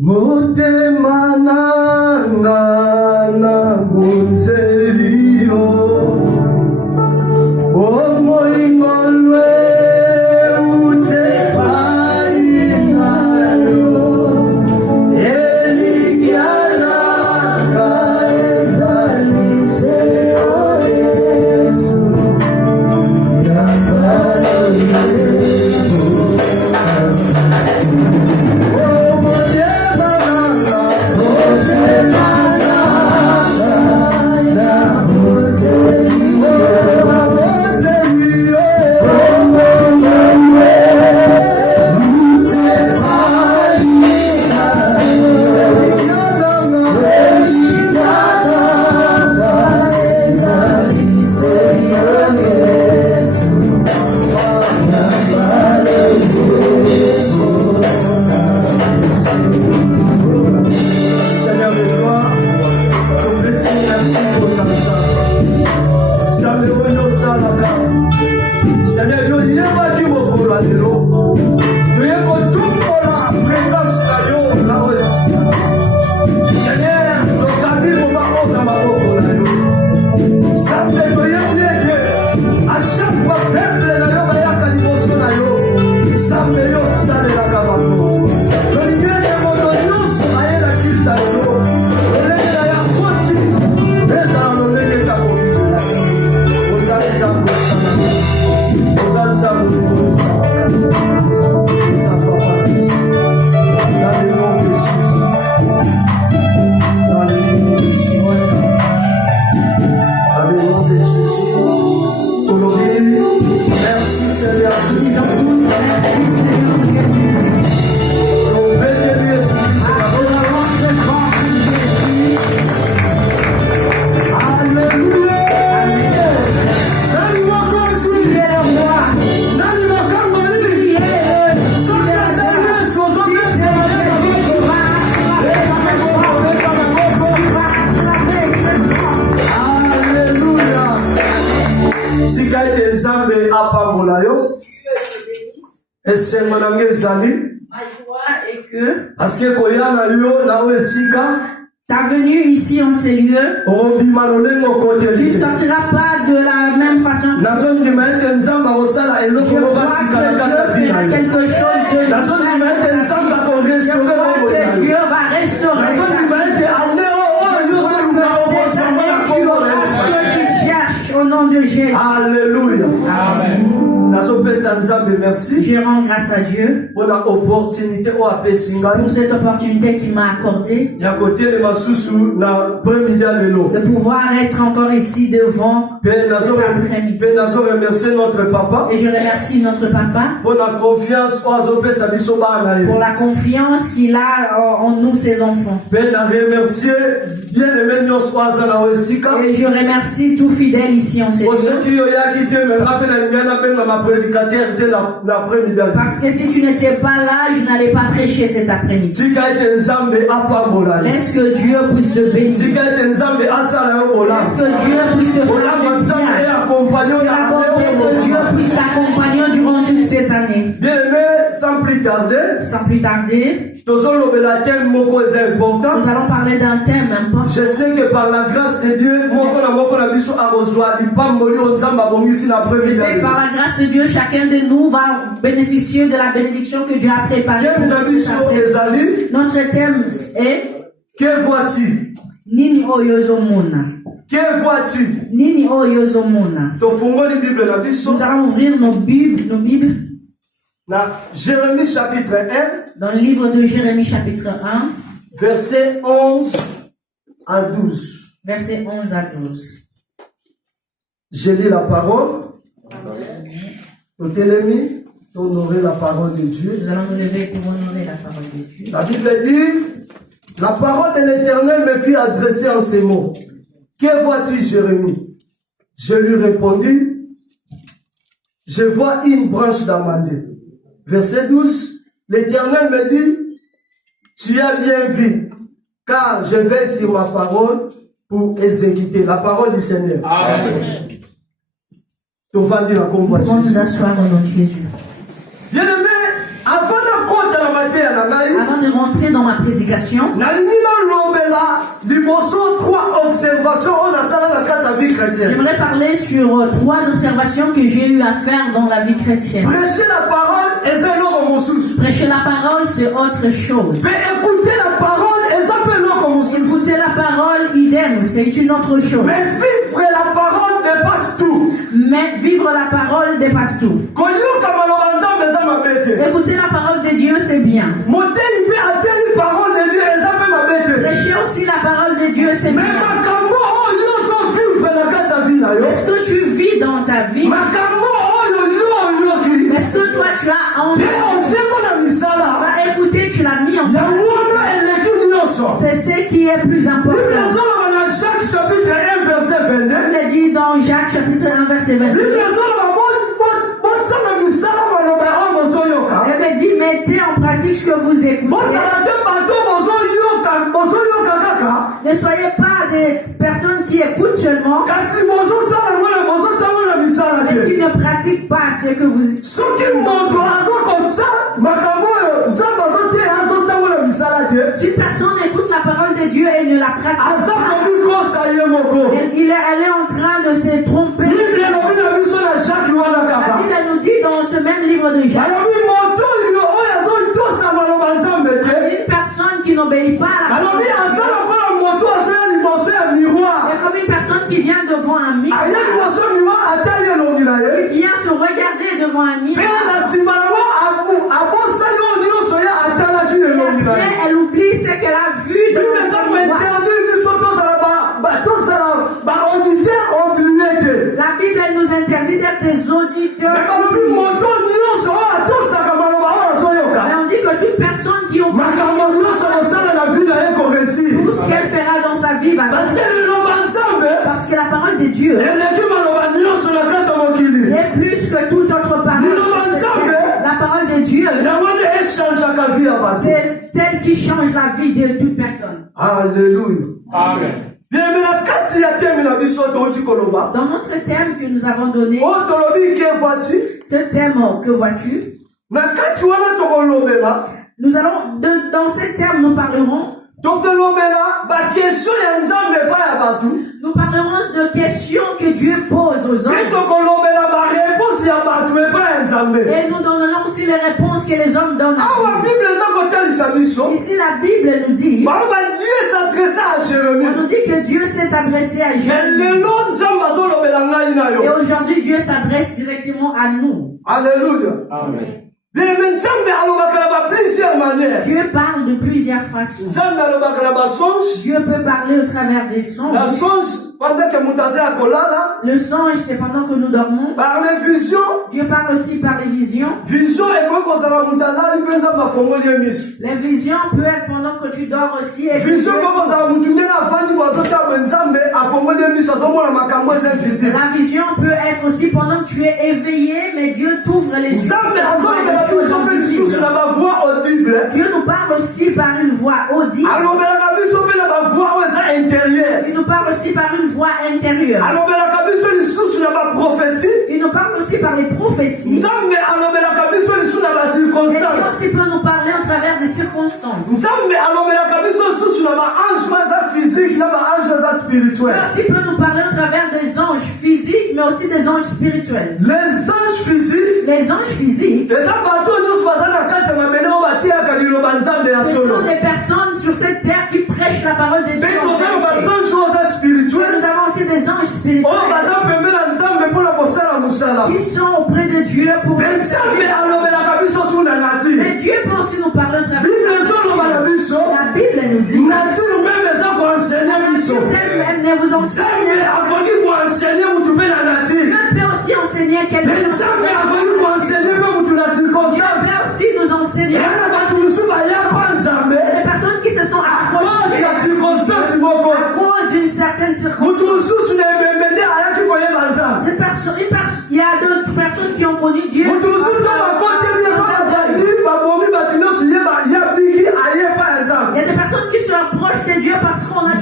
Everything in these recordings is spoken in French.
Motema nanga na bunzelio o moingolwe ta venue ici en ces lieux, tu ne sortiras pas de la même façon. Je vois que Dieu fait quelque chose de nouveau. Je vois que Dieu va restaurer cette année, tu auras ce que tu cherches au nom de Jésus. Alléluia. Amen. Je rends grâce à Dieu pour cette opportunité qu'il m'a accordée de pouvoir être encore ici devant cet après-midi. Et je remercie notre papa pour la confiance qu'il a en nous, ses enfants. Et je remercie tout fidèle ici en ces lieux. Parce que si tu n'étais pas là, je n'allais pas prêcher cet après-midi. Laisse que Dieu puisse te bénir. Laisse que Dieu puisse te faire du bien. Que la bonté de Dieu puisse t'accompagner durant toute cette année. Bien-aimé, sans plus tarder, nous allons parler d'un thème important. Je sais que par la grâce de Dieu, je sais que par la grâce de Dieu, chacun de nous va bénéficier de la bénédiction que Dieu a préparée. Notre thème est que vois-tu? Nini oyozomona. Que vois-tu? Nini oyozomona. Nous allons ouvrir nos Bibles. Dans Jérémie chapitre 1. Dans le livre de Jérémie chapitre 1. Verset 11 à 12. Verset 11 à 12. Je lis la parole. Au télémi, honorer la parole de Dieu. Nous allons nous lever pour honorer la parole de Dieu. La Bible dit, la parole de l'Éternel me fit adresser en ces mots. Que vois-tu, Jérémie? Je lui répondis, je vois une branche d'amande. Verset 12, l'Éternel me dit, tu as bien vu, car je vais sur ma parole pour exécuter la parole du Seigneur. Amen. On va nous asseoir au nom de Jésus. Bien-aimé, avant de compter la Avant de rentrer dans ma prédication, j'aimerais parler sur 3 observations que j'ai eu à faire dans la vie chrétienne. Prêcher la parole, prêcher la parole, c'est autre chose. mais écouter la parole, Écouter la parole, idem, c'est une autre chose. mais vivre la parole dépasse tout. Mais vivre la parole dépasse tout. Écouter la parole de Dieu, c'est bien. Prêcher aussi la parole de Dieu, c'est bien. Est-ce que tu vis dans ta vie? Est-ce que toi tu as envie? Écouter, tu l'as mis en place. C'est ce qui est plus important. Jacques chapitre 1 verset 22. On l'a dit dans Jacques chapitre 1 verset 22. Elle me dit, mettez en pratique ce que vous écoutez. Ne soyez pas des personnes qui écoutent seulement, mais qui ne pratiquent pas ce que vous écoutez. Si personne écoute la parole de Dieu et ne la pratique pas, elle est en train de se tromper. La Bible nous dit dans ce même livre de Jacques, une personne qui n'obéit pas à la parole de Dieu, c'est comme une personne qui vient devant un miroir, qui vient se regarder devant un miroir. Après, elle oublie ce qu'elle a vu devant le miroir. La Bible elle nous interdit d'être des auditeurs. Mais on dit que toute personne qui obéit, tout ce qu'elle fera dans sa vie va réussir. Parce que la parole de Dieu est plus que toute autre parole. La parole de Dieu, c'est elle qui change la vie de toute personne. Alléluia. Amen. Dans notre thème que nous avons donné, ce thème, que vois-tu? Nous allons, dans ce thème, nous parlerons de questions que Dieu pose aux hommes. Et nous donnerons aussi les réponses que les hommes donnent. Ici, la Bible nous dit, on nous dit que Dieu s'est adressé à Jérémie. Et aujourd'hui, Dieu s'adresse directement à nous. Alléluia. Amen. Dieu parle de plusieurs façons. Dieu peut parler au travers des songes. Le songe, c'est pendant que nous dormons. Par les visions. Dieu parle aussi par les visions. Les visions peuvent être pendant que tu dors aussi. La vision peut être aussi pendant que tu es éveillé, mais Dieu t'ouvre les yeux. Dieu nous parle aussi par une voix audible. Il nous parle aussi par une voix intérieure. Il nous parle aussi par les prophéties. Et Dieu aussi peut nous parler au travers des circonstances. Dieu aussi peut nous parler au travers des anges physiques, mais aussi des anges spirituels. Les anges physiques, ce sont des personnes sur cette terre qui prêchent la parole de Dieu. Nous avons aussi des anges spirituels qui sont auprès de Dieu pour mais Dieu peut aussi nous parler au travers de la Bible nous dit la nature elle ne vous enseigne. Dieu peut aussi enseigner quelqu'un. Dieu peut aussi nous enseigner. Les personnes qui se sont approchées à cause d'une certaine circonstance. Il y a d'autres personnes qui ont connu Dieu. Il y a des personnes qui se rapprochent de Dieu parce qu'on a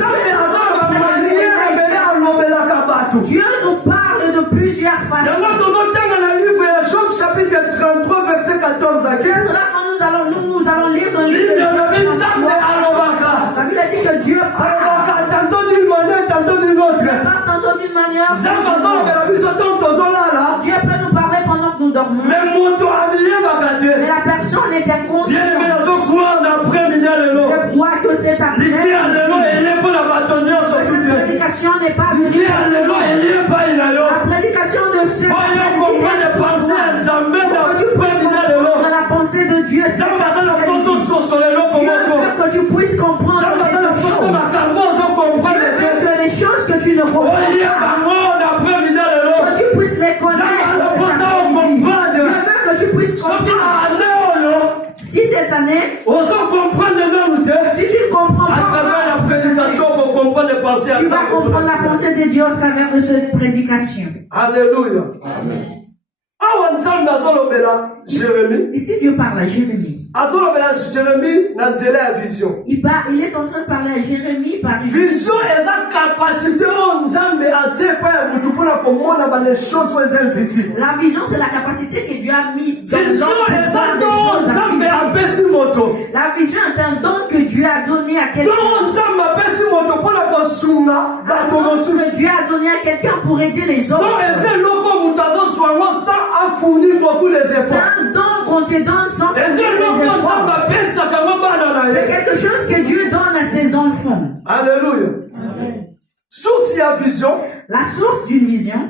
Dieu nous parle de plusieurs façons. Chapitre 33, verset 14 à 15. Nous nous allons lire dans le livre de Job. La Bible dit que Dieu parle. Tantôt d'une manière, tantôt d'une autre. Dieu parle tantôt d'une manière. Dieu peut nous parler pendant que nous dormons. Mais la personne est inconsciente. Je crois que c'est après. Cette prédication n'est pas venue. La prédication de ce la pensée de Dieu. C'est que tu puisses comprendre quelque chose. Que les choses que tu ne comprends pas, que tu puisses les connaître. Je veux que tu puisses comprendre. Si cette année, si tu ne comprends pas, tu vas comprendre la pensée de Dieu au travers de cette prédication. Alléluia. Amen. Ici Dieu parle à Jérémie. Il est en train de parler à Jérémie par une vision. Et sa capacité la vision, c'est la capacité que Dieu a mis dans vision. La vision est un don que Dieu a donné à quelqu'un. Que Dieu a donné à quelqu'un pour aider les autres. C'est un don qu'on te donne sans faire des efforts. C'est quelque chose que Dieu donne à ses enfants. Alléluia. Source à vision. La source d'une vision.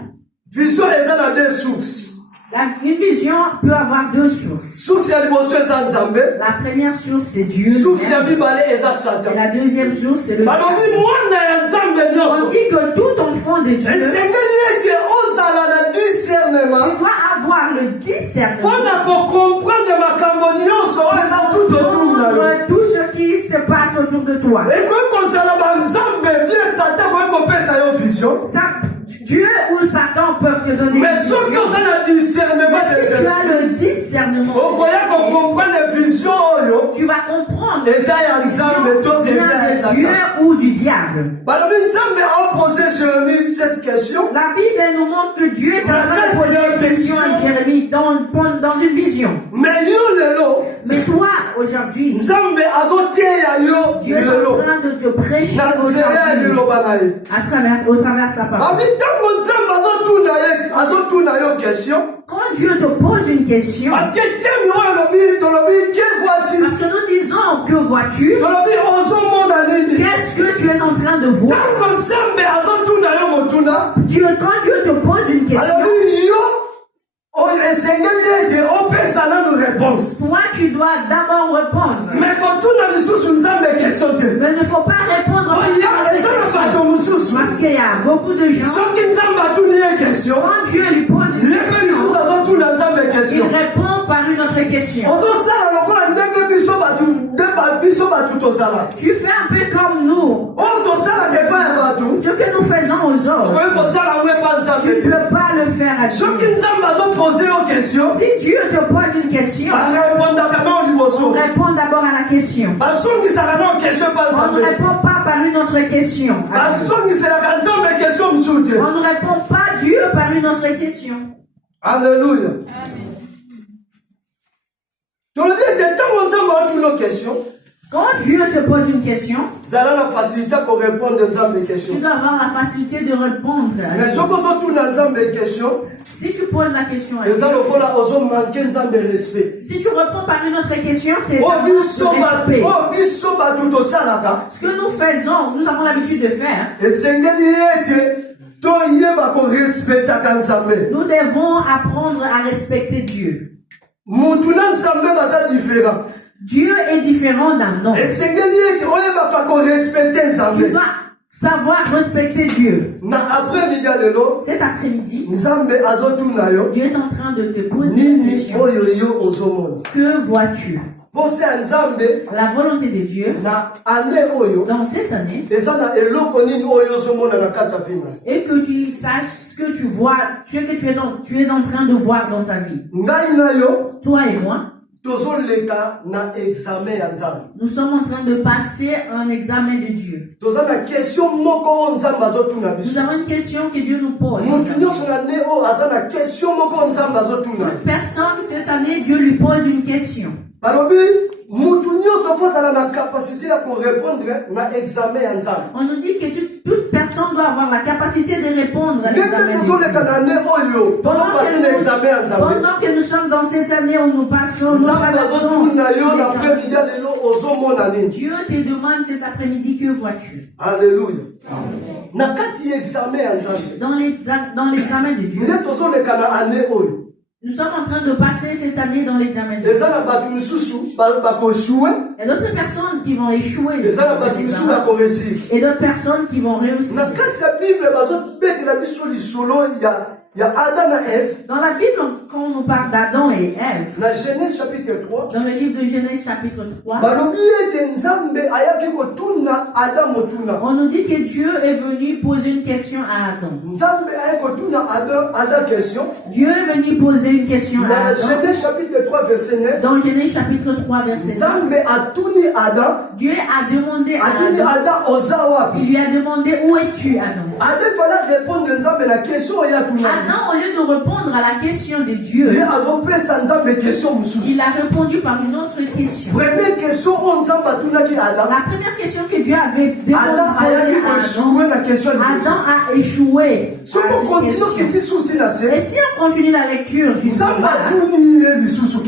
Vision est dans deux sources. Une vision peut avoir deux sources. La première source, c'est Dieu. Et la deuxième source, c'est le diable. On dit que tout enfant de Dieu, tu dois avoir le discernement pour comprendre tout ce qui se passe autour de toi. Dieu ou Satan peuvent te donner mais si tu as le discernement, tu vas comprendre les visions de Dieu ou du diable. La Bible nous montre que Dieu est en train de poser une question à Jérémie dans une vision. Mais toi, aujourd'hui, Dieu est en train de te prêcher aujourd'hui au travers sa parole. Quand Dieu te pose une question, parce que nous disons que vois-tu, qu'est-ce que tu es en train de voir? Quand Dieu te pose une question, toi tu dois d'abord répondre. Mais il ne faut pas répondre à une question. Parce qu'il y a beaucoup de gens, quand Dieu lui pose une question, il répond par une autre question. Tu fais un peu comme nous. Ce que nous faisons aux autres, tu ne peux pas le faire à Dieu. Si Dieu te pose une question, on répond d'abord à la question. On ne répond pas par une autre question. On ne répond pas Dieu par une autre question. Alléluia. Quand Dieu te pose une question, tu dois avoir la facilité de répondre. Si tu poses la question à Dieu, si tu réponds par une autre question, c'est respect. Ce que nous faisons, nous avons l'habitude de faire. Nous devons apprendre à respecter Dieu. Dieu est différent d'un homme. Tu dois savoir respecter Dieu. Cet après-midi, Dieu est en train de te poser une question. Que vois-tu? La volonté de Dieu dans cette année, et que tu saches ce que tu vois, ce que tu es en train de voir dans ta vie. Toi et moi, nous sommes en train de passer un examen de Dieu. Nous avons une question que Dieu nous pose. Toute personne cette année, Dieu lui pose une question. capacité à répondre à l'examen. On nous dit que toute personne doit avoir la capacité de répondre à l'examen. Pendant que nous sommes dans cette année où nous passons, Dieu te demande cet après-midi, que vois-tu? Alléluia. Dans l'examen de Dieu. Nous sommes en train de passer cette année dans l'examen de Dieu. Et d'autres personnes qui vont échouer. Et d'autres personnes qui vont réussir. Dans la Bible, quand on nous parle d'Adam et Ève, dans Genèse chapitre 3, dans le livre de Genèse chapitre 3, on nous dit que Dieu est venu poser une question à Adam. Dieu est venu poser une question à Adam. Genèse chapitre 3, verset 9, dans Genèse chapitre 3, verset 9, Dieu a demandé à Adam, il lui a demandé, où es-tu, Adam? Adam, au lieu de répondre à la question de Dieu, il a répondu par une autre question. La première question que Dieu avait demandé à Adam a échoué. Et si on continue la lecture jusqu'à là,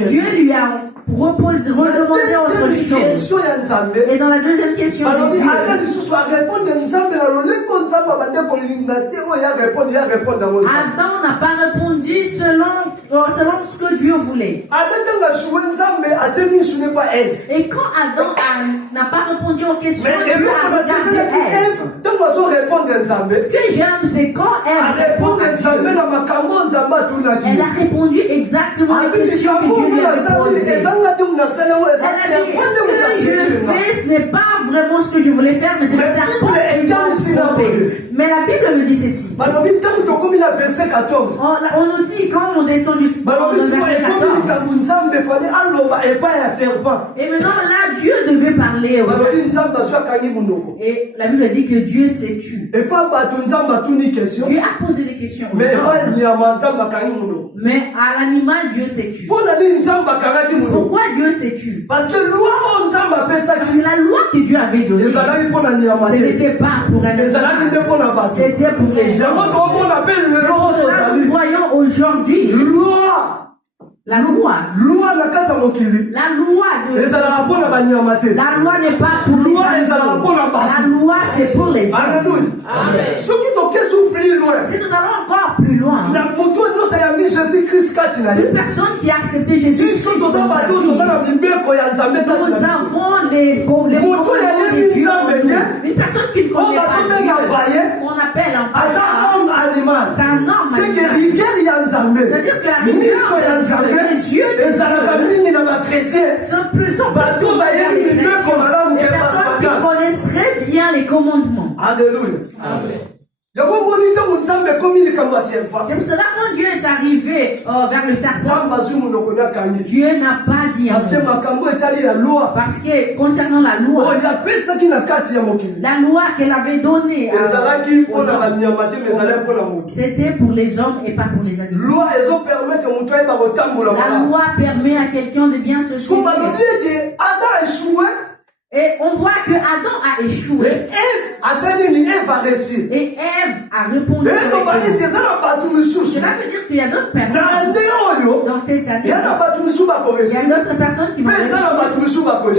Dieu lui a redemander autre chose. Et dans la deuxième question de Dieu, Adam n'a pas répondu selon ce que Dieu voulait. Et quand Adam n'a pas répondu aux questions, Dieu a regardé Ève. Ce que j'aime, c'est quand Ève répond à Dieu, elle a répondu exactement aux questions que Dieu lui a posées. Elle a dit, ce que je fais, ce n'est pas vraiment ce que je voulais faire, mais c'est le serpent qui m'a trompé. Mais la Bible me dit ceci. On nous dit, quand on descend du verset 14, et maintenant là, Dieu devait parler aux hommes. Et la Bible dit que Dieu s'est tu. Dieu a posé des questions aux hommes. Mais à l'animal, Dieu s'est tu. Pourquoi Dieu s'est tu? Parce que la loi que Dieu avait donnée, ce n'était pas pour un animal, c'était pour les hommes. Nous voyons aujourd'hui la loi n'est pas pour les animaux. La loi c'est pour les hommes. Amen. Si nous allons encore plus loin, une personne qui a accepté Jésus-Christ dans sa vie, nous avons les commandements de Dieu. Une personne qui ne connaît pas Dieu, qu'on appelle un païen, c'est un homme. C'est-à-dire que la rigueur, les yeux des chrétiens sont plus parce qu'on va y aller les personnes qui connaissent très bien les commandements. Alléluia. Amen. C'est pour cela quand Dieu est arrivé vers le serpent, Dieu n'a pas dit un mot. Parce que concernant la loi qu'elle avait donnée c'était pour les hommes et pas pour les animaux. La loi permet à quelqu'un de bien se souvenir. Et on voit que Adam a échoué. Et Ève a répondu. Cela veut dire qu'il y a d'autres personnes dans cette année. Il y a d'autres personnes qui vont réussir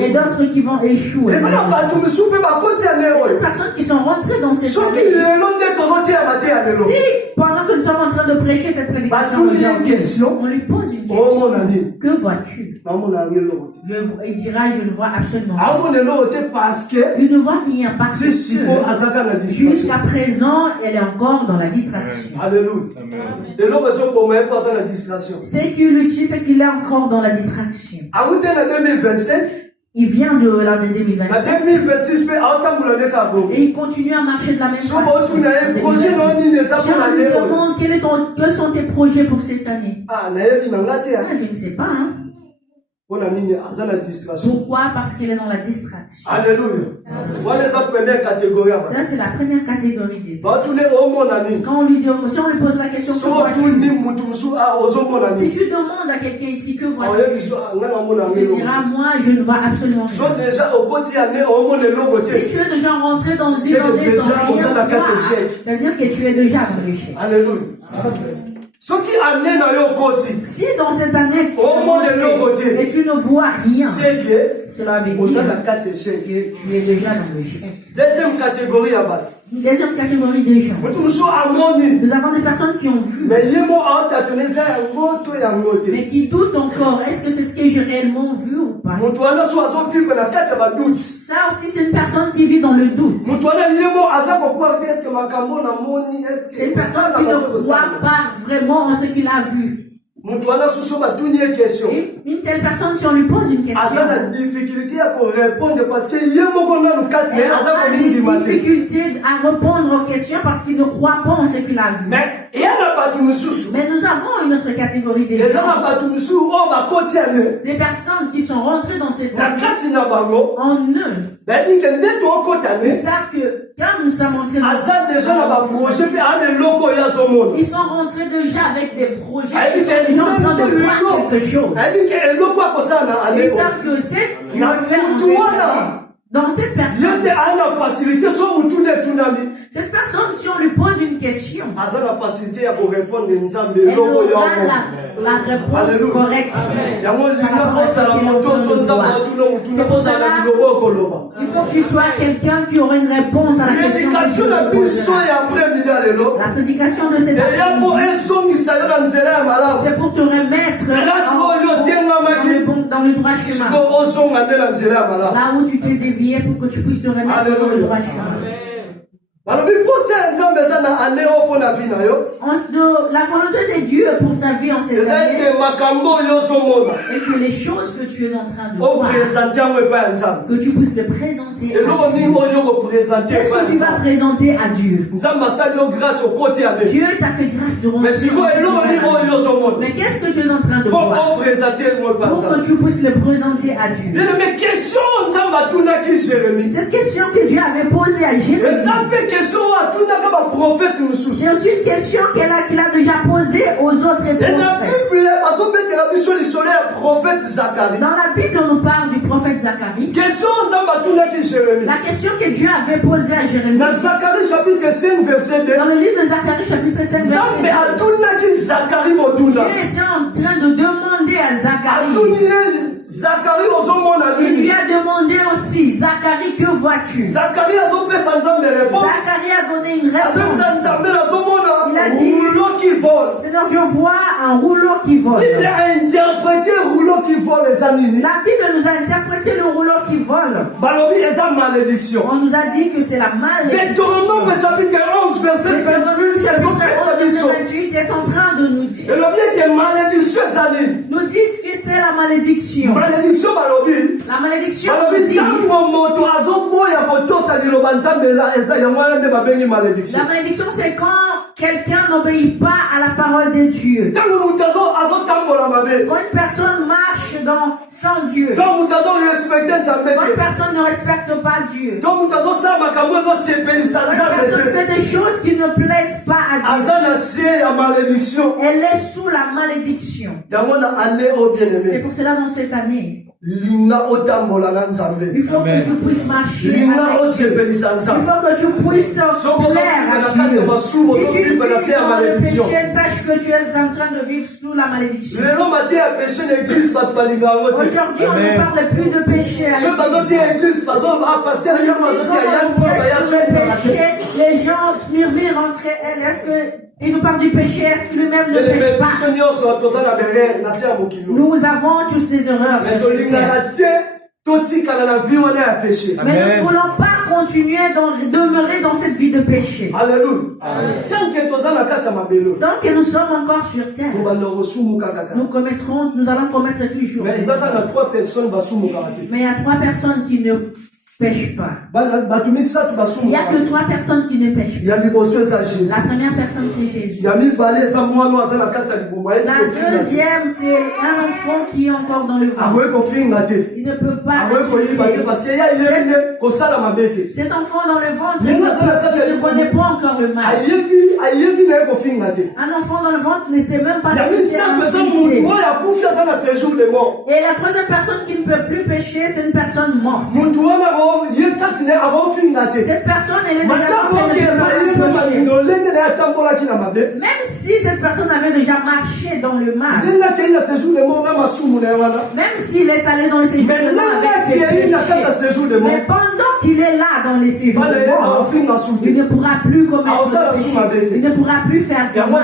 et d'autres qui vont échouer. Il y a d'autres personnes qui sont rentrées dans cette année. Si pendant que nous sommes en train de prêcher cette prédication, on lui pose une question. Que vois-tu? Il dira, je ne vois absolument rien. Il ne voit rien parce que jusqu'à présent, elle est encore dans la distraction. C'est qu'il est encore dans la distraction. Il vient de l'année 2025. Et il continue à marcher de la même façon. Si on lui demande quels sont tes projets pour cette année, je ne sais pas. Pourquoi? Parce qu'il est dans la distraction. Alléluia. Ça, c'est la première catégorie des gens. Quand on lui dit, si on lui pose la question, que vois-tu? Si tu demandes à quelqu'un ici, que vois-tu? Il te dira, moi, je ne vois absolument rien. Si tu es déjà rentré dans une année sans rien voir, ça veut dire que tu es déjà dans l'échec. Alléluia. Si dans cette année tu et tu ne vois rien, cela veut dire que tu es déjà dans l'échec. Deuxième catégorie des gens. Nous avons des personnes qui ont vu, mais qui doutent encore. Est-ce que c'est ce que j'ai réellement vu ou pas? Ça aussi, c'est une personne qui vit dans le doute. C'est une personne qui ne croit pas vraiment en ce qu'il a vu. Une telle personne, si on lui pose une question, elle a des difficultés à répondre parce qu'il y a des difficultés à répondre aux questions parce qu'il ne croit pas en ce qu'il a vu. Mais nous avons une autre catégorie des gens. Des personnes qui sont rentrées dans cette année en eux. Ils savent que quand nous sommes entrés dans ils sont rentrés déjà avec des projets. Ils sont déjà en train de voir quelque chose. Ils savent que c'est qu'ils veulent faire dans cette personne. Cette personne, si on lui pose une question, elle aura la réponse correcte. C'est pour cela il faut que tu sois quelqu'un qui aura une réponse à la question. La prédication de cette après-midi, c'est pour te remettre dans le droit chemin. Là où tu t'es dévié pour que tu puisses te remettre dans le droit chemin. La volonté de Dieu pour ta vie en cette année et que les choses que tu es en train de voir, que tu puisses les présenter à Dieu. Qu'est-ce que tu vas présenter à Dieu? Dieu t'a fait grâce de rentrer. Mais qu'est-ce que tu es en train de voir pour que tu puisses le présenter à Dieu? Cette question que Dieu avait posée à Jérémie, c'est aussi une question qu'il a déjà posée aux autres prophètes. Dans la Bible, on nous parle du prophète Zacharie. La question que Dieu avait posée à Jérémie. Dans le livre de Zacharie, chapitre 5, verset 2. Dieu était en train de demander à Zacharie. Il lui a demandé aussi, Zacharie, que vois-tu? Zacharie a donné une réponse. Il a dit, Seigneur, je vois un rouleau qui vole. Il a interprété le rouleau qui vole, les amis. La Bible nous a interprété le rouleau qui vole. On nous a dit que c'est la malédiction. Deutéronome chapitre 11, verset 28 est en train de nous dire. Nous disent que c'est la malédiction. La malédiction nous dit. La malédiction, c'est quand quelqu'un n'obéit pas à la parole de Dieu. Quand une personne marche sans Dieu. Quand une personne ne respecte pas Dieu. Quand une personne fait des choses qui ne plaisent pas à Dieu. Elle est sous la malédiction. C'est pour cela dans cette année, il faut que tu puisses marcher avec Dieu. Il faut que tu puisses plaire à Dieu. Si tu vis dans le péché, sache que tu es en train de vivre sous la malédiction. Aujourd'hui, on ne parle plus de péché. Les gens murmurent entre elles. Est-ce que il nous parle du péché? Est-ce qu'il lui-même ne pêche pas? Nous avons tous des erreurs sur cette terre. Mais nous ne voulons pas continuer demeurer dans cette vie de péché. Alléluia. Tant que nous sommes encore sur terre, nous allons commettre toujours. Mais il y a 3 personnes qui ne pêche pas. Il n'y a que 3 personnes qui ne pêchent pas. La première personne, c'est Jésus. La deuxième, c'est un enfant qui est encore dans le ventre. Il ne peut pas cet enfant dans le ventre, il ne connaît pas encore le mal. Un enfant dans le ventre ne sait même pas ce que c'est insulté. Et la troisième personne qui ne peut plus pécher, c'est une personne morte. Cette personne, elle est déjà même si cette personne avait déjà marché dans le mal, même s'il est allé dans le séjour de mort avec ses péchés, mais pendant qu'il est là dans les séjours de mort, il ne pourra plus commettre ce péché. Il ne pourra plus faire du mal.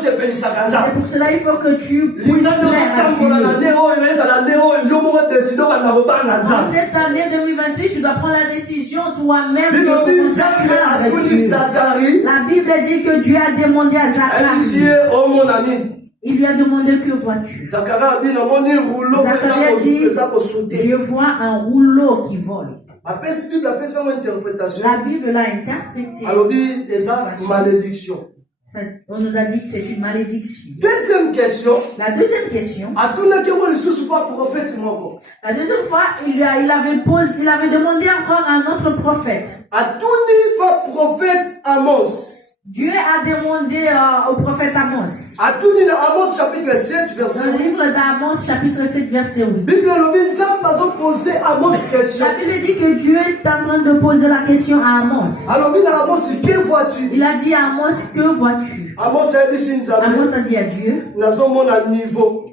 C'est pour cela il faut que tu puisses plaire à Dieu. En cette année 2026, tu dois prendre la décision toi-même de te consacrer à Dieu. La Bible dit que Dieu a demandé à Zacharie. Il lui a demandé que vois-tu. Zacharie a dit, je vois un rouleau qui vole. La Bible l'a interprété. Malédiction. On nous a dit que c'est une malédiction. Deuxième question. La deuxième question. La deuxième fois, il avait demandé encore à un autre prophète. Dieu a demandé au prophète Amos. Amos chapitre 7 verset 8. Dans le livre d'Amos chapitre 7 verset 8. La Bible dit que Dieu est en train de poser la question à Amos. Que vois-tu? Il a dit à Amos, que vois-tu? Amos a dit à Dieu,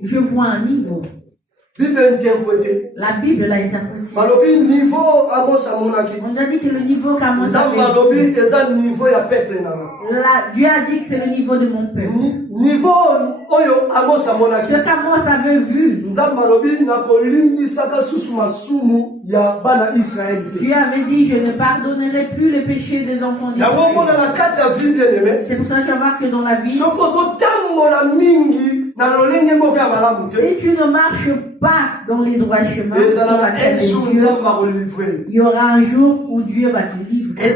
je vois un niveau. La Bible l'a interprété. On a dit que le niveau qu'Amos avait vu, Dieu a dit que c'est le niveau de mon peuple. Ce qu'Amos avait vu, Dieu avait dit, je ne pardonnerai plus les péchés des enfants d'Israël. C'est pour ça que je vais voir que dans la vie, si tu ne marches pas dans les droits chemins, il y aura un jour où Dieu va te livrer.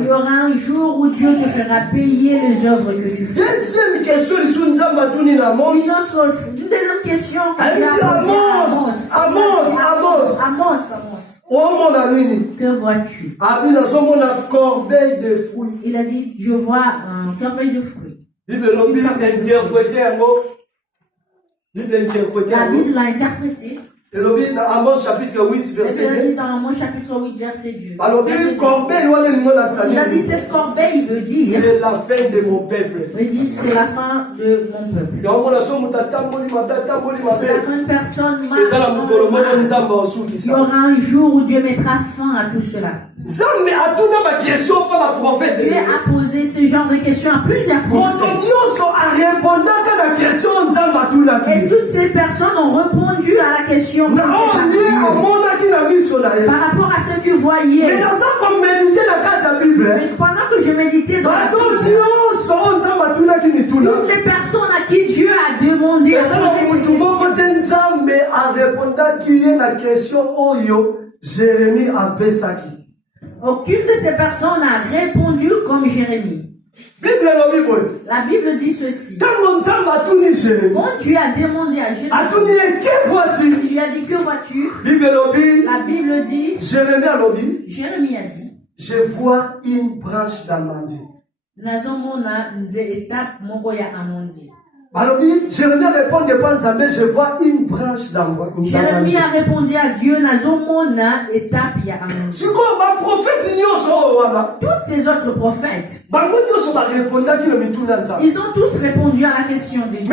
Il y aura un jour où Dieu te fera payer les œuvres que tu fais. Une deuxième question. Que vois-tu? Il a dit, je vois un corbeille de fruits. La Bible l'a interprété. Dans Amos chapitre 8 verset 2. Dans Amos chapitre 8 verset 2. Il a dit cette corbeille veut dire c'est la fin de mon peuple. Il dit c'est la fin de mon peuple. Quand une personne marche, il y aura un jour où Dieu mettra fin à tout cela. Dieu a posé ce genre de questions à plusieurs prophètes. Et toutes ces personnes ont répondu à la question par rapport à ce que vous voyez. Mais pendant que je méditais dans la Bible, toutes les personnes à qui Dieu a demandé à poser ces questions, Jérémie a Pesaki. Aucune de ces personnes n'a répondu comme Jérémie. La Bible dit ceci. Quand Dieu a demandé à Jérémie, il lui a dit, que vois-tu? La Bible dit, Jérémie a dit, je vois une branche d'amandier. Jérémie répond je vois une branche d'amandier. Jérémie a répondu à Dieu, toutes ces autres prophètes, ils ont tous répondu à la question de Dieu.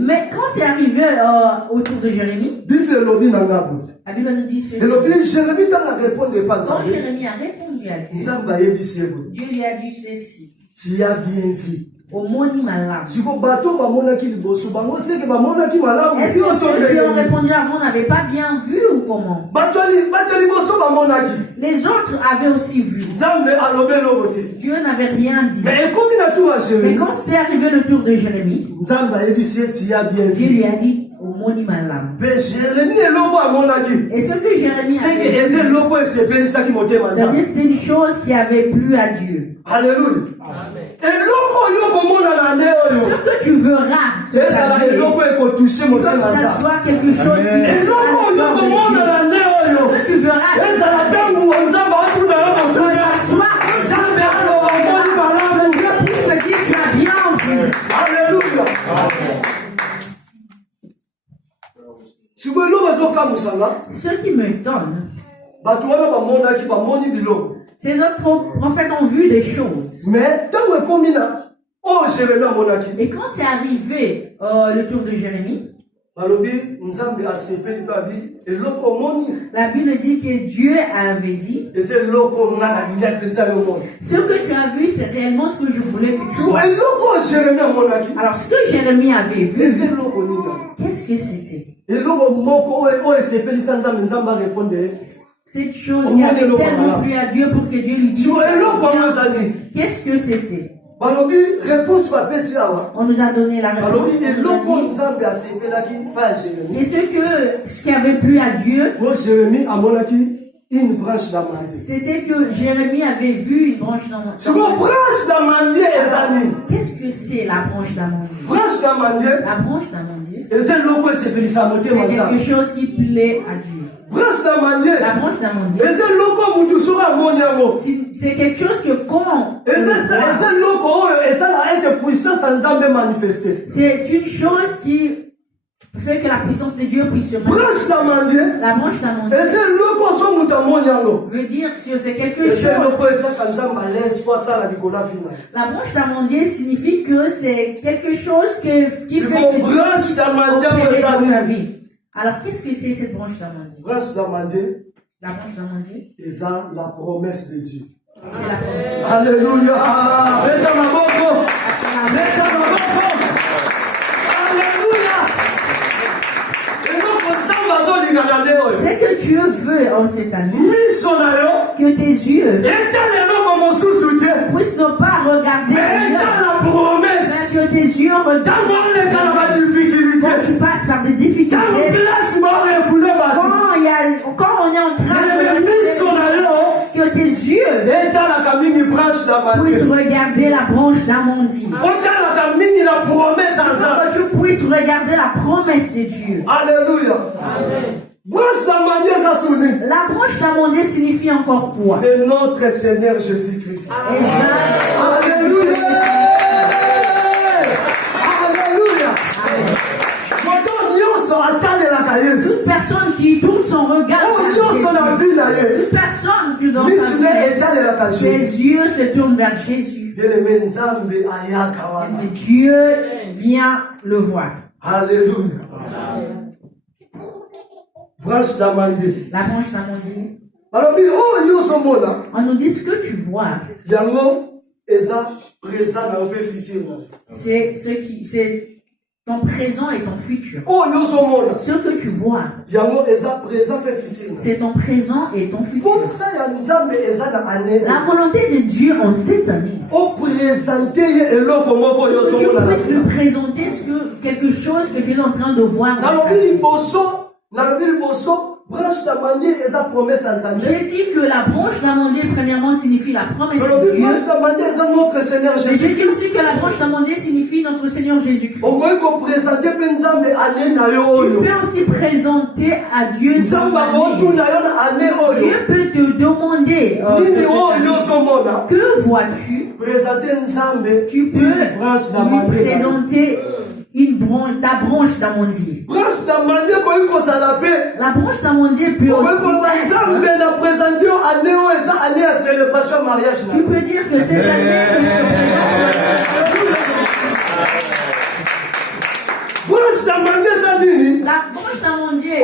Mais quand c'est arrivé autour de Jérémie, la Bible nous dit ceci. Quand Jérémie a répondu à Dieu, Dieu lui a dit ceci. Tu as bien vu. Si vous bateau, est-ce que ceux qui ont répondu avant n'avaient pas bien vu ou comment? Les autres avaient aussi vu. Dieu n'avait rien dit. Mais quand c'était arrivé le tour de Jérémie, Dieu lui a dit, et ce que Jérémie a dit, c'est-à-dire c'était une chose qui avait plu à Dieu. Alléluia. Ce que tu verras, il faut que ça soit quelque chose qui ce que tu verras, tu as bien vu. Alléluia. Ce qui m'étonne, ces autres prophètes ont vu des choses. Et quand c'est arrivé le tour de Jérémie, la Bible dit que Dieu avait dit, ce que tu as vu, c'est réellement ce que je voulais que tu vois. Alors ce que Jérémie avait vu, qu'est-ce que c'était? Cette chose qui avait tellement plu à Dieu pour que Dieu lui dise, qu'est-ce que c'était? On nous a donné la réponse. Et ce qui avait plu à Dieu, c'était que Jérémie avait vu une branche d'amandier. Qu'est-ce que c'est la branche d'amandier? La branche d'amandier, c'est quelque chose qui plaît à Dieu. La branche d'amandier, c'est quelque chose que quand c'est une chose qui fait que la puissance de Dieu puisse se manifester. La branche d'amandier veut dire que c'est quelque chose. La branche d'amandier signifie que c'est quelque chose qui fait que Dieu puisse opérer dans ta vie. Alors, qu'est-ce que c'est cette branche d'amandier? La branche d'amandier, c'est la promesse de Dieu. C'est la promesse de Dieu. Alléluia. C'est que Dieu veut en cette année que tes yeux puissent ne pas regarder ailleurs, mais que tes yeux regardent quand tu passes par des difficultés, quand on est en train de que tes yeux puissent regarder la branche d'amandier, que tu puisses regarder la promesse de Dieu. Alléluia. Amen. La branche d'amandier signifie encore quoi? C'est notre Seigneur Jésus-Christ. Alléluia. Toute personne qui tourne son regard vers Jésus, toute personne qui dans sa vie, ses yeux se tournent vers Jésus, et Dieu vient le voir. Alléluia. Branche d'amandier. La branche d'amandier. Alors, on nous dit ce que tu vois. C'est ce qui, c'est ton présent et ton futur. Ce que tu vois, c'est ton présent et ton futur. La volonté de Dieu en cette année, que tu puisses lui présenter quelque chose que tu es en train de voir. J'ai dit que la branche d'amandier, premièrement, signifie la promesse de Dieu. Mais j'ai dit aussi que la branche d'amandier signifie notre Seigneur Jésus-Christ. Tu peux aussi présenter à Dieu ton année. Dieu peut te demander que vois-tu? Tu peux lui présenter ta branche d'amandier. La branche d'amandier peut aussi tu peux dire que cette année la branche d'amandier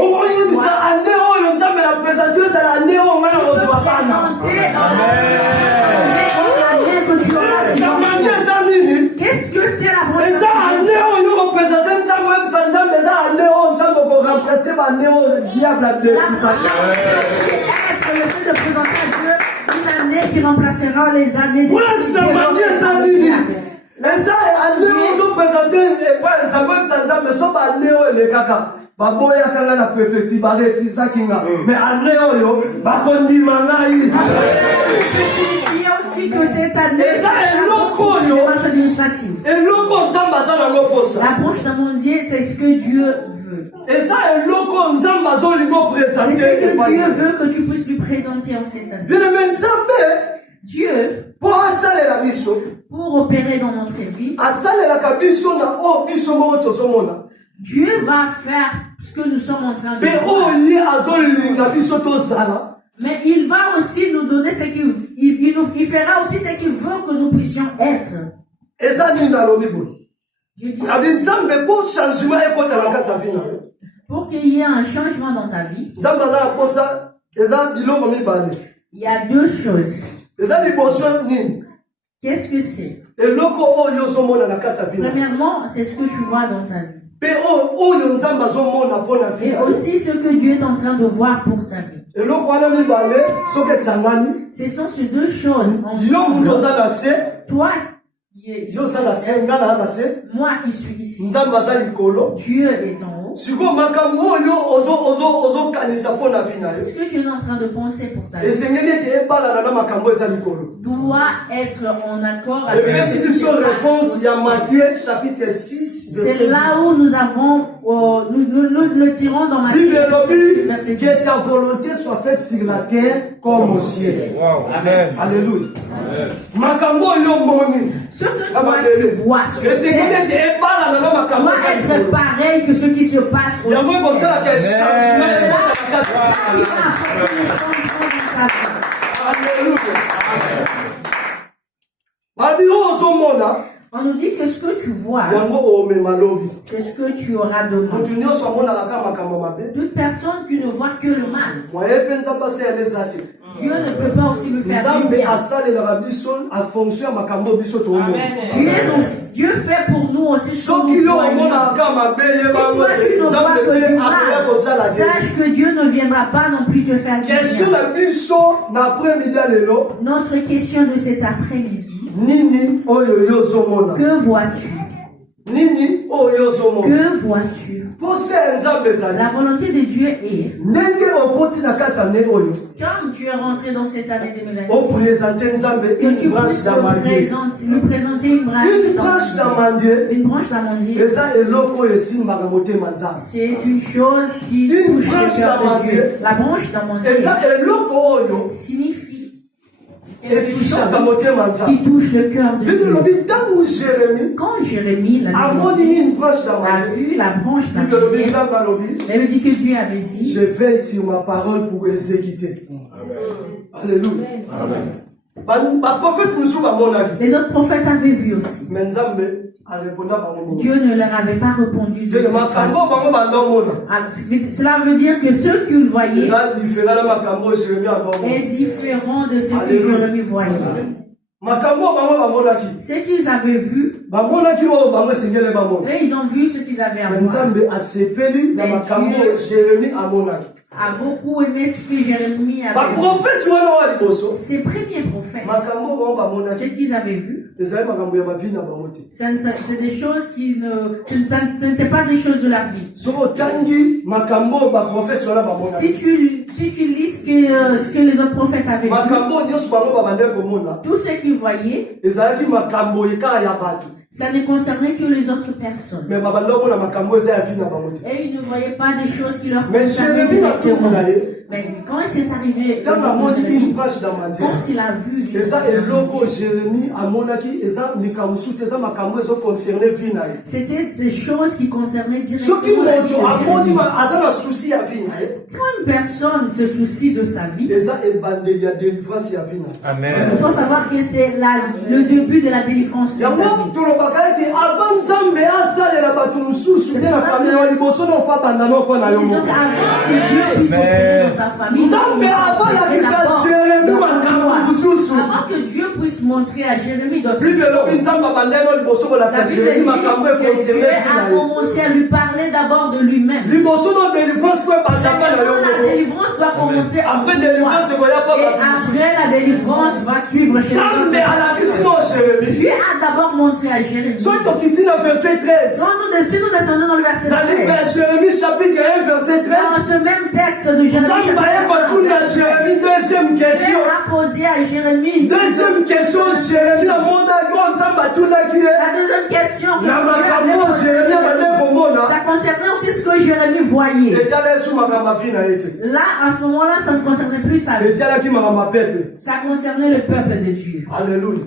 qu'est-ce que le fait de présenter à Dieu une année qui remplacera les années baboya kanga na préfecture ba refisa kinga mais année oyo ba kondima ngai signifie aussi que cette année ça eloko yo administrative eloko nzamba za na loposa la branche d'amandier c'est ce que Dieu veut et ça eloko nzamba zo lingo présenter c'est ce que Dieu veut que tu puisses lui présenter en cette année bien aimé nzambe Dieu pour asalela biso pour opérer dans notre vie asalela ka biso na o biso mo tozomona Dieu va faire ce que nous sommes en train de faire. Mais il va aussi nous donner ce qu'il il fera aussi ce qu'il veut que nous puissions être. Dieu dit pour qu'il y ait un changement dans ta vie, il y a deux choses. Qu'est-ce que c'est? Premièrement, c'est ce que tu vois dans ta vie. Et aussi ce que Dieu est en train de voir pour ta vie. Ce sont ces deux choses. Toi, moi qui suis ici, Dieu est en haut. Ce que tu es en train de penser pour ta vie doit être en accord avec ce qui se passe. C'est là où nous avons, nous le tirons dans Matthieu 6, verset 10. Que sa volonté soit faite sur la terre comme au ciel. Wow. Amen. Alléluia. Ce que toi tu vois sur terre doit être pareil que ce qui se passe au ciel. On nous dit que ce que tu vois, c'est ce que tu auras demain. Toute personne qui ne voit que le mal, Dieu ne peut pas aussi le faire du bien. Dieu fait pour nous aussi ce que nous voyons. Si toi tu ne vois que du mal, sache que Dieu ne viendra pas non plus te faire du bien. Notre question de cet après-midi, que vois-tu? Que vois-tu? La volonté de Dieu est, comme tu es rentré dans cette année 2026, que tu puisses nous présenter une branche d'amandier. C'est une chose qui touche le cœur de Dieu. La branche d'amandier signifie quelque chose qui touche le cœur de Dieu. Quand Jérémie a vu la branche d'amandier, elle me dit que Dieu avait dit, je vais sur ma parole pour exécuter. Alléluia. Les autres prophètes avaient vu aussi. Dieu ne leur avait pas répondu de cette façon. Cela veut dire que ce qu'ils voyaient est différent de ce que Jérémie voyait. Ce qu'ils avaient vu, et ils ont vu ce qu'ils avaient à voir. A beaucoup aimé ce que Jérémie avait vu. Ces premiers prophètes, ce qu'ils avaient vu, c'est des choses qui ce n'était pas des choses de la vie. Si tu lis ce que les autres prophètes avaient vu, tout ce qu'ils voyaient, ça ne concernait que les autres personnes. Et ils ne voyaient pas des choses qui leur concernaient directement. Mais quand il s'est arrivé, quand il a vu, c'était des choses qui concernaient directement la vie de Jérémie. Quand une personne se soucie de sa vie, Amen. il faut savoir que c'est le début de la délivrance de sa vie. Disons qu'avant que Dieu puisse opérer ta famille. Avant que Dieu puisse montrer à Jérémie d'autres choses. La Bible dit que Dieu a commencé à lui parler d'abord de lui-même. La délivrance doit commencer en toi. Et après la délivrance va suivre chez les Dieu a d'abord montré à Jérémie. Si nous descendons dans le verset 13. Jérémie chapitre 1 verset 13. Dans ce même texte de Jérémie. Deuxième question. Dieu a posé à Jérémie. Deuxième question. Jérémie a la deuxième question. Ça concernait aussi ce que Jérémie voyait. Là, à ce moment-là, ça ne concernait plus sa vie. Ça concernait le peuple de Dieu. Alléluia.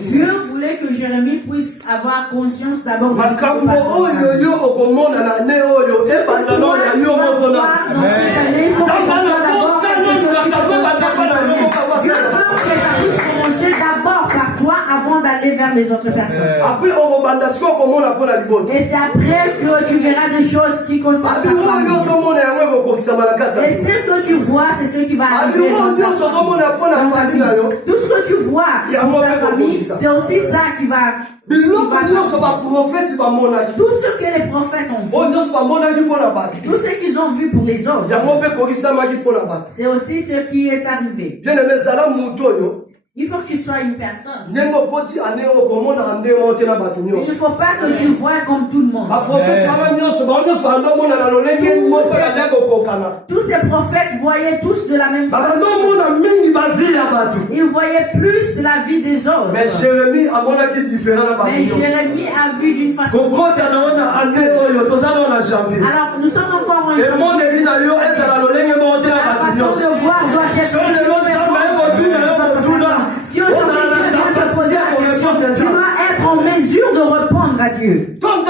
Dieu voulait que Jérémie puisse avoir conscience d'abord de ce qui se passe. D'abord par toi avant d'aller vers les autres personnes. Et c'est après que tu verras des choses qui concernent ta famille. Et ce que tu vois, c'est ce qui va arriver. Tout ce que tu vois dans ta famille, c'est aussi ça qui va. Tout ce que les prophètes ont vu, tout ce qu'ils ont vu pour les autres, c'est aussi ce qui est arrivé. Il faut que tu sois une personne. Il ne faut pas que tu vois comme tout le monde. Tous ces prophètes voyaient tous de la même façon. Ils voyaient plus la vie des autres. Mais Jérémie a vu d'une façon différente. Alors nous sommes encore en la façon de voir doit être différente. Si aujourd'hui Dieu vient te poser la question, tu dois être en mesure de répondre à Dieu. Quand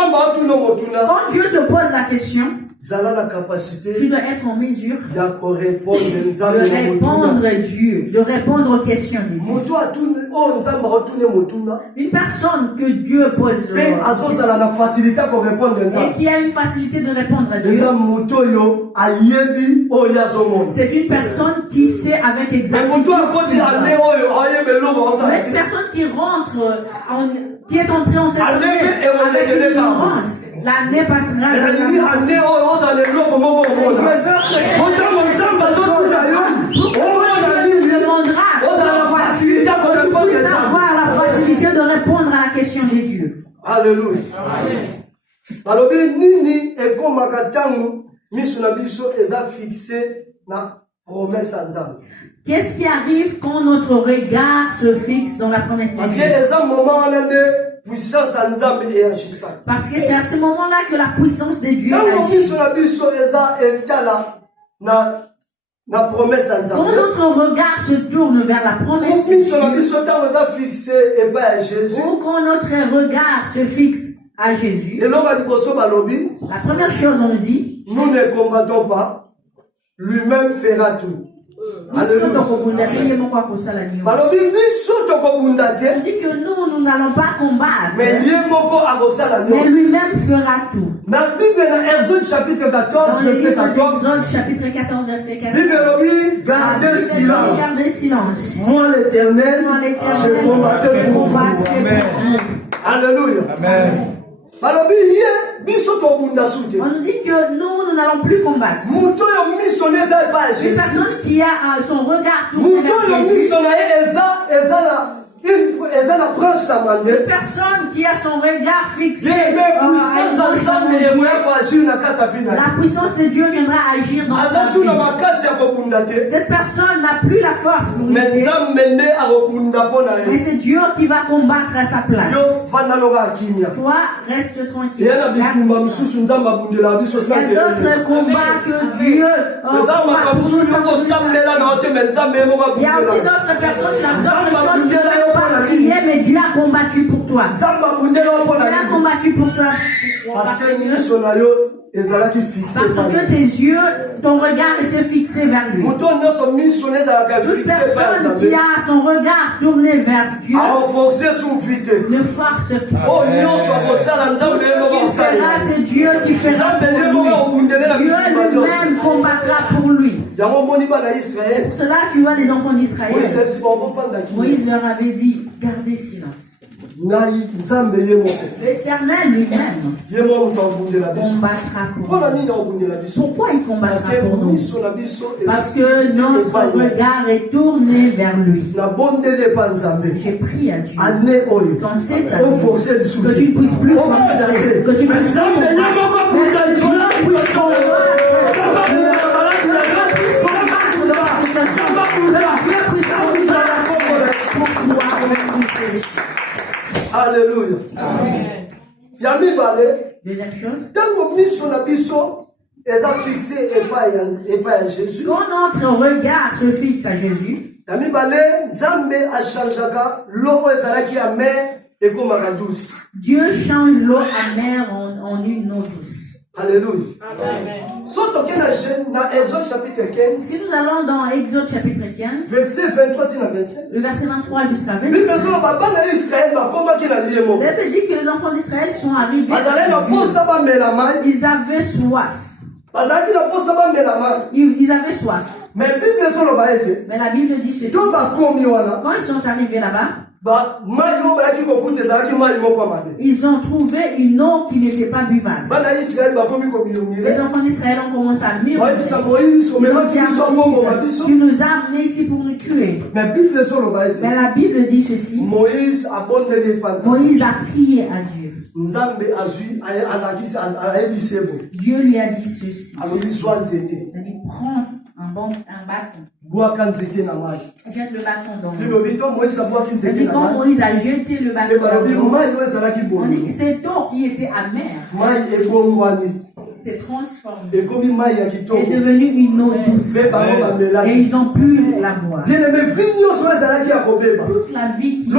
Dieu te pose la question, tu dois être en mesure de répondre à Dieu, de répondre aux questions de Dieu. Une personne que Dieu pose et qui a une facilité de répondre à Dieu, c'est une personne qui sait avec exactitude. Une personne qui rentre, qui est entrée en cette année avec une ignorance. L'année passera. Je veux que avoir la facilité de répondre à la question de Dieu. Alléluia. Qu'est-ce qui arrive quand notre regard se fixe dans la promesse de Dieu? Parce que c'est à ce moment-là que la puissance de Dieu agit. Quand notre regard se tourne vers la promesse de Dieu, ou quand notre regard se fixe à Jésus, la première chose on nous dit, nous ne combattons pas, lui-même fera tout. On dit que nous n'allons pas combattre, mais lui-même fera tout. Dans la Bible, dans Exode chapitre 14, verset 14, chapitre 14, verset 14, Bible dit, gardez silence. Moi l'Éternel, je combattrai pour vous. Alléluia. Amen. On nous dit que nous n'allons plus combattre. Une personne qui a son regard tourné vers Jésus, une personne qui a son regard fixé, la puissance de Dieu viendra agir dans sa vie. Cette personne n'a plus la force pour lutter, mais c'est Dieu qui va combattre à sa place. Toi, reste tranquille. Il y a d'autres combats que Dieu combat pour nous. Il y a aussi d'autres personnes qui n'ont pas prié, mais Dieu a combattu pour toi. Dieu a combattu pour toi. Parce que Parce que tes yeux, ton regard était fixé vers lui. Toute personne qui a son regard tourné vers Dieu ne force pas. Tout ce qu'il fera, c'est Dieu qui fera pour lui. Dieu lui-même combattra pour lui. Pour cela, tu vois les enfants d'Israël. Moïse leur avait dit, gardez silence. L'Éternel lui-même combattra pour nous. Pourquoi il combattra pour nous? Parce que notre regard est tourné vers lui. J'ai prié à Dieu qu'en cette année, que tu ne puisses plus forcer, que tu puisses Alléluia. Amen. Deuxième chose. Quand notre regard se fixe à Jésus, Dieu change l'eau amère en une eau douce. Alléluia. Si nous allons dans Exode chapitre 15, verset 23 le verset 23 jusqu'à 26, la Bible dit que les enfants d'Israël sont arrivés. Ils avaient soif. Ils avaient soif. Mais la Bible dit ceci. Quand ils sont arrivés là-bas, ils ont trouvé une eau qui n'était pas buvable. Les enfants d'Israël ont commencé à murmurer. Ils ont dit à Moïse, tu nous as amenés ici pour nous tuer. Mais la Bible dit ceci. Moïse a prié à Dieu. Dieu lui a dit ceci. C'est-à-dire, prends un bâton. Jette le bâton dans l'eau. C'est-à-dire, quand Moïse a jeté le bâton dans l'eau, on dit que cette eau qui était amère s'est transformée, est devenue une eau douce. Et ils ont pu la boire. Toute la vie qui était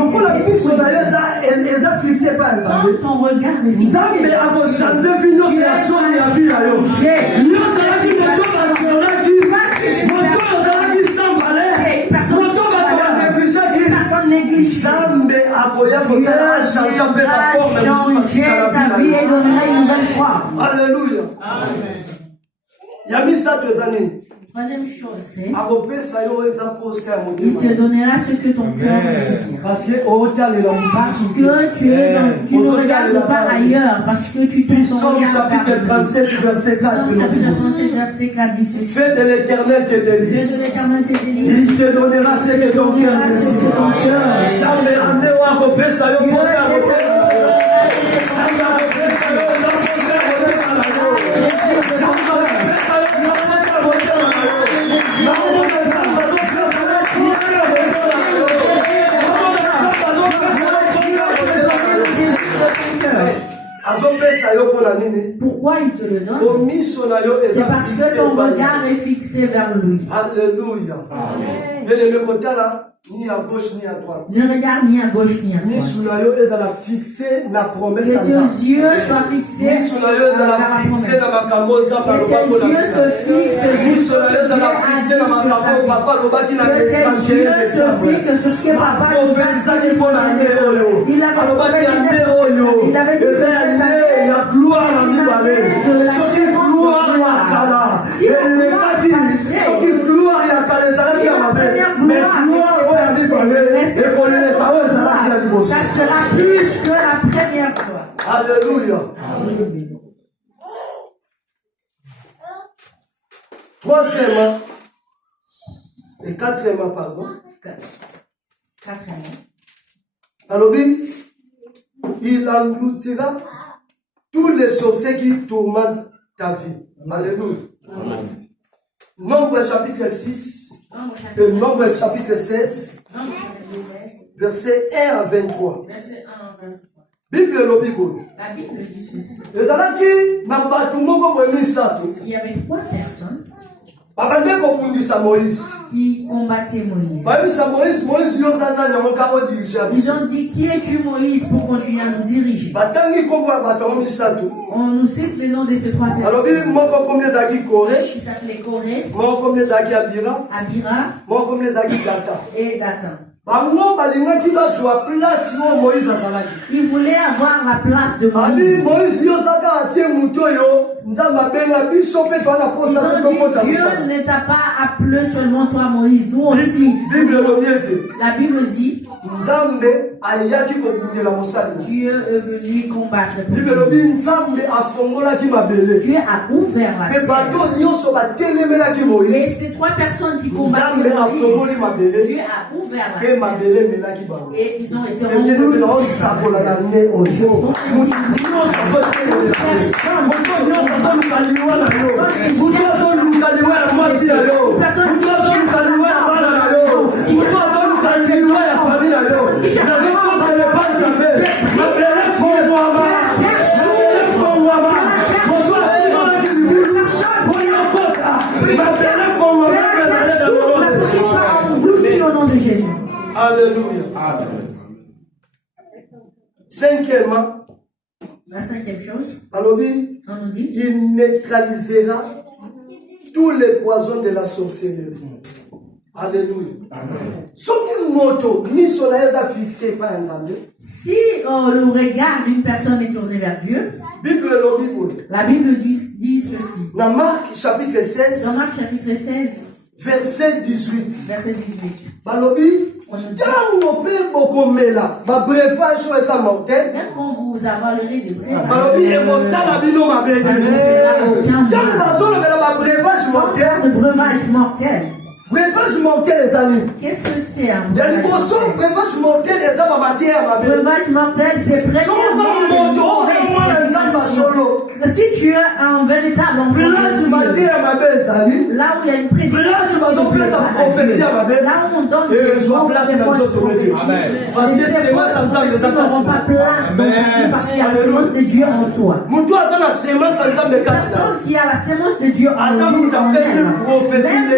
quand ton regard est fixé, personne néglige. Ta vie et donnera une nouvelle forme. Alléluia. Troisième chose, c'est il te donnera ce que ton cœur désire. Parce que tu ne regardes pas ailleurs, parce que tu tournes ton regard vers lui. Chapitre 37, verset 4. dit ceci. Fais de l'Éternel tes délices. Il te donnera ce que ton cœur désire. Pourquoi il te le donne? C'est parce que ton regard est fixé vers lui. Alléluia. Ni à gauche ni à droite. Ne regarde ni à gauche ni à droite. Que tes yeux soient fixés sur la promesse. Que tes yeux se fixent sur ce que Dieu a dit sur ta vie. Que tes yeux se fixent sur ce que papa nous a dit. Il avait dit la gloire à nous aller. Ce qui est gloire à Kala. Ce qui est gloire à Kala, ça sera plus que la première fois. Alléluia. Troisièmement et quatrièmement, pardon. Alors, il engloutira tous les sorciers qui tourmentent ta vie. Alléluia. Nombre chapitre 6, Nombre chapitre 16, verset 1 à 23. Bible La Bible dit ceci. Il y avait 3 personnes qui combattait Moïse. Ils ont dit, qui es-tu Moïse pour continuer à nous diriger? On nous cite les noms de ces trois personnes. Qui s'appelait Corée, Abira et Dathan. Il voulait avoir la place de Moïse. Ils ont dit, Dieu ne t'a pas appelé seulement toi Moïse, nous aussi. La Bible dit, Dieu est venu combattre pour Moïse. Dieu a ouvert la terre. Et ces trois personnes qui combattaient Moïse, Dieu a ouvert la terre. Et ils ont été engloutis. Alléluia. Cinquièmement, la cinquième chose, on nous dit, il neutralisera tous les poisons de la sorcellerie. Alléluia. Si le regard d'une personne est tourné vers Dieu, la Bible dit ceci. Dans Marc chapitre 16, verset 18. Verset 18. Même quand vous avalerez des breuvages mortels. Breuvage mortel, les amis. Qu'est-ce que c'est un breuvage mortel? Breuvage mortel, c'est si tu es un véritable enfant de Dieu, là où il y a une prédication, là où on donne des prophéties, parce que ces prophéties n'auront pas place dans ta vie parce qu'il y a la sémence de Dieu en toi. Personne qui a la sémence de Dieu en lui, même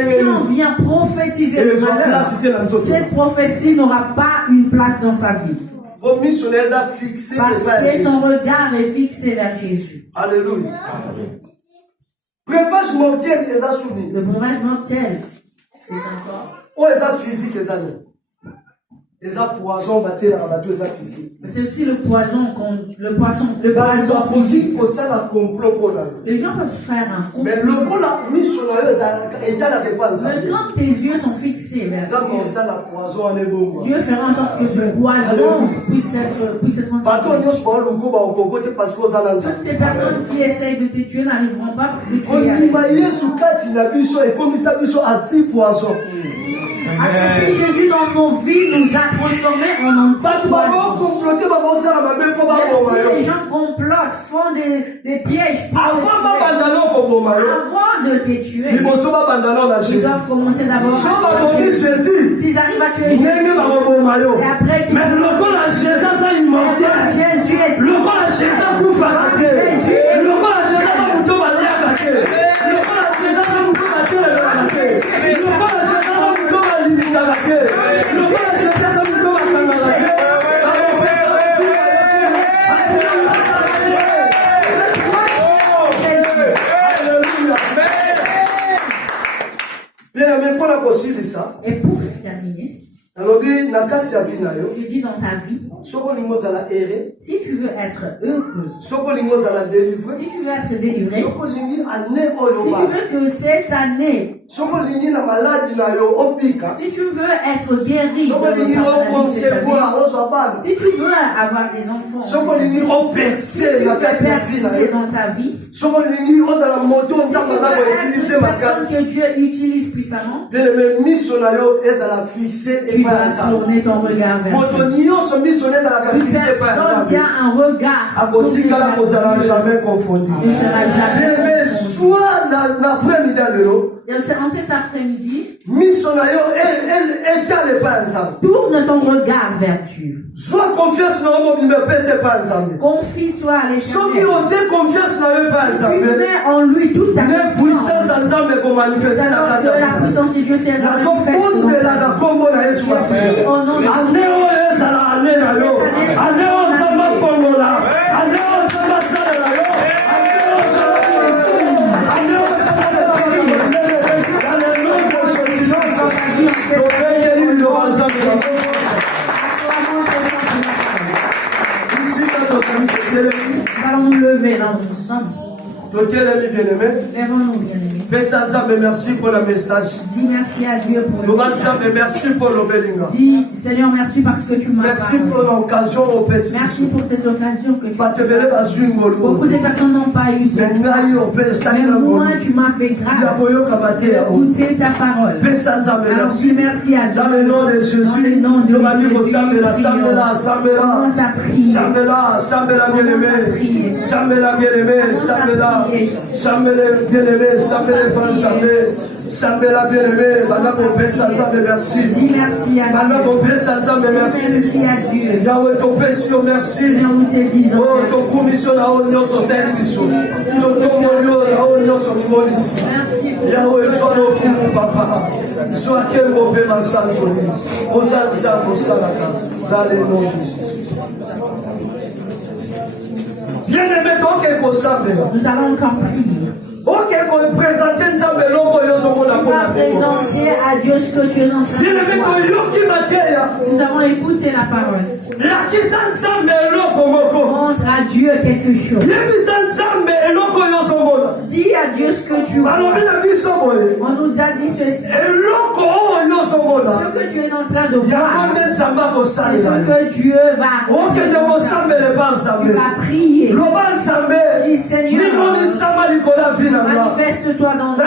si on vient prophétiser le malheur, cette prophétie n'aura pas une place dans sa vie. Parce que son regard est fixé vers Jésus. Alléluia. Breuvage mortel, le breuvage mortel, c'est encore. C'est aussi le poison, le poisson physique. Les gens peuvent faire un coup. Mais quand tes yeux sont fixés vers Dieu, Dieu fera en sorte que ce poison puisse être transformé. Toutes ces personnes qui essayent de te tuer n'arriveront pas parce que tu es accepter Jésus dans nos vies nous a transformés en anti-poison. Les gens complotent, font des pièges avant de te tuer. Ils doivent commencer d'abord à tuer Jésus. S'ils arrivent à tuer Jésus, c'est après qu'ils Jésus est et pour terminer, je dis dans ta vie, si tu veux être heureux, si tu veux être délivré, si tu veux que cette année, si tu veux être guéri, si tu veux avoir des enfants, si tu veux percer dans ta vie, que Dieu utilise puissamment, tu dois tourner ton regard vers Dieu. Une personne qui a un regard ne sera jamais confondu. Et soit l'après-midi, en cet après-midi, tourne ton regard vers Dieu. Sois confiance confie-toi à l'Éternel. Tu mets en lui toute ta puissance. La puissance de Dieu s'est manifestée. Au nom de nous allons nous lever là où nous sommes. Lèvons-nous, bien-aimés. Merci pour le message. Dis merci à Dieu pour le message. Merci pour le Belinga. Dis Seigneur, merci parce que tu m'as parlé. Merci pour l'occasion. Merci pour cette occasion que tu m'as donné. Beaucoup de personnes n'ont pas eu cette grâce. Mais moi, tu m'as fait grâce d'écouter ta parole. Alors dis merci à Dieu. Dans le nom de Jésus. Dans le nom de Jésus. Commence à prier. Sambela bien-aimé. Sambela bien-aimé. Sambela bien-aimé. Sambela bien-aimé. Merci. Dis merci à Dieu. Merci à Dieu. Yahweh, ton péché, merci. Nous te disons oh, ton commission à l'oignon sur cette mission. Ton oignon à l'oignon sur l'immonisme. Yahweh, sois notre papa. Sois quel mauvais massage. Osanza, Osanaka. Dans le nom de Jésus. Bien-aimé, nous allons encore prier. On va présenter à Dieu ce que tu es en train de faire. Nous avons écouté la parole. Montre à Dieu quelque chose. Dis à Dieu ce que tu vois. On nous a dit ceci. Ce que tu es en train de voir, c'est ce que Dieu va faire. Tu vas prier. Dis Seigneur, manifeste-toi dans nous.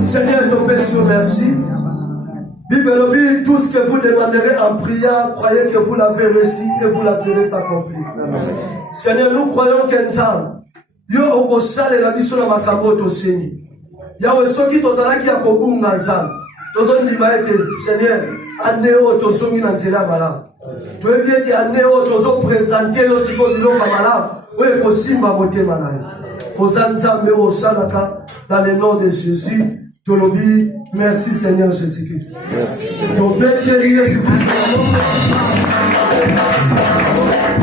Seigneur, ton Père, merci. Bible, tout ce que vous demanderez en prière, croyez que vous l'avez reçu et vous la verrez s'accomplir. Seigneur, nous croyons qu'ensemble, yo okosale la biso na makambo toseni. Yawe soki tozalaki ya kobunga nzambe. Tozondima ete Seigneur, aneo tozongi na nzela malamu. Toyebi ete aneo tozopresente yo siko biloko malamu. Oyo kosimba motema na yo. Koza nzambe osalaka dans le nom de Jésus. Tolobi, merci Seigneur Jésus-Christ. Merci.